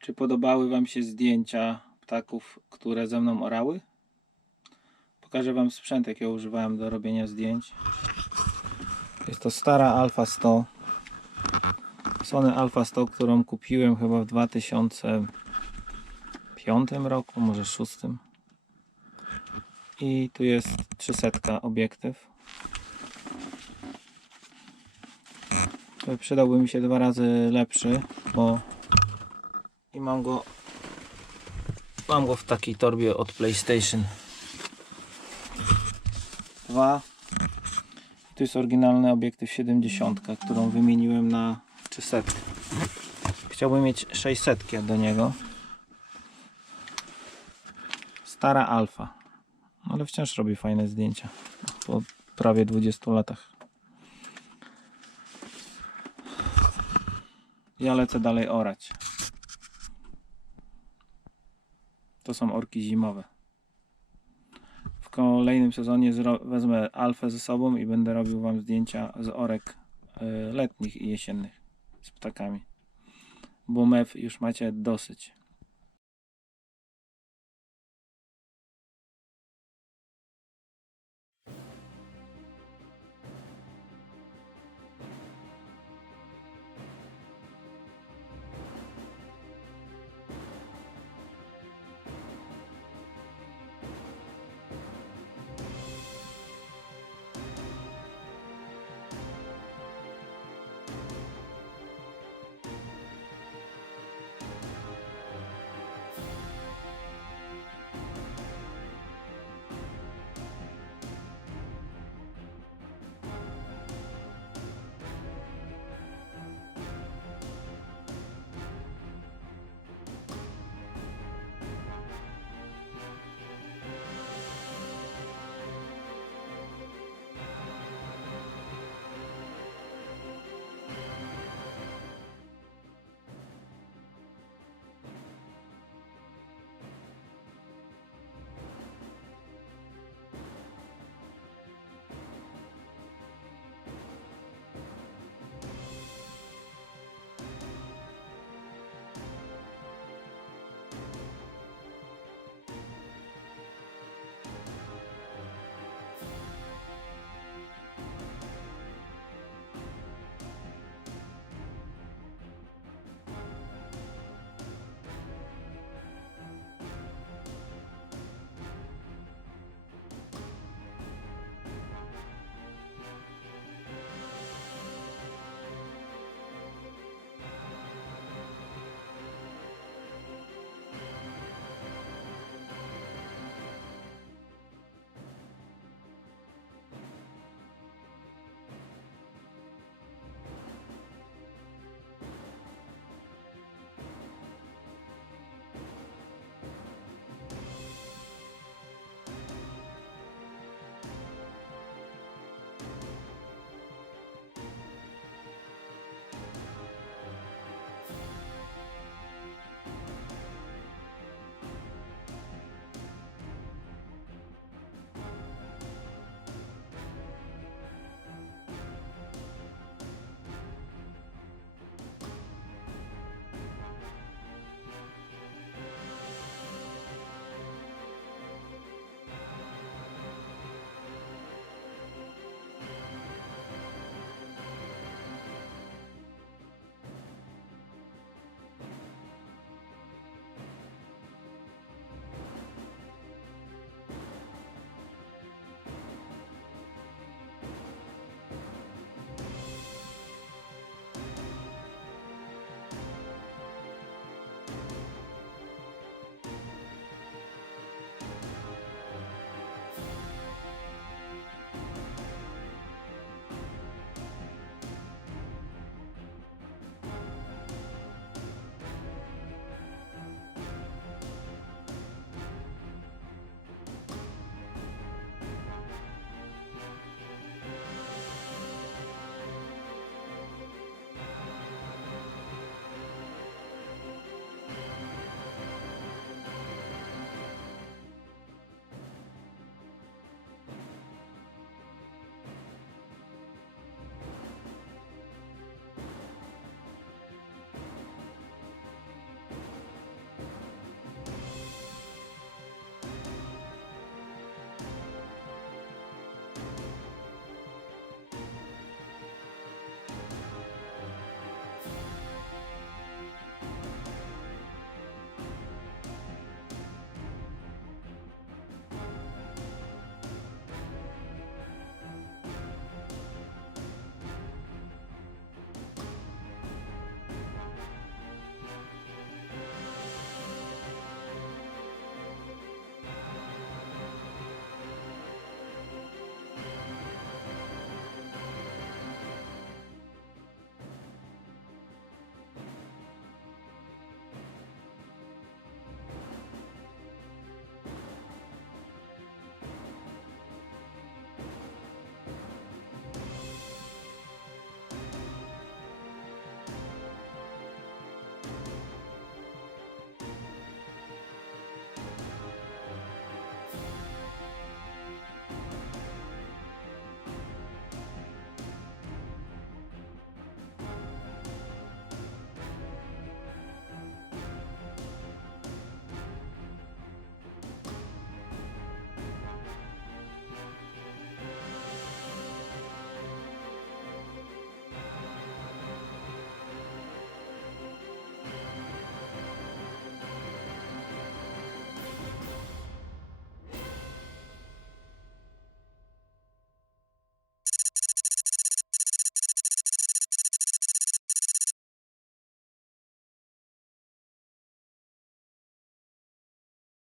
Czy podobały Wam się zdjęcia ptaków, które ze mną orały? Pokażę Wam sprzęt, jakiego używałem do robienia zdjęć. Jest to stara Alfa 100. Sony Alfa 100, którą kupiłem chyba w 2005 roku, może 2006. I tu jest 300 obiektyw. To Przydałby mi się dwa razy lepszy, bo mam go mam go w takiej torbie od PlayStation. 2 I tu jest oryginalny obiektyw 70, którą wymieniłem na 300 chciałbym mieć 600 do niego. Stara alfa. Ale wciąż robi fajne zdjęcia. Po prawie 20 latach. Ja lecę dalej orać to są orki zimowe. W kolejnym sezonie wezmę alfę ze sobą i będę robił Wam zdjęcia z orek y, letnich i jesiennych z ptakami. Bo mew już macie dosyć.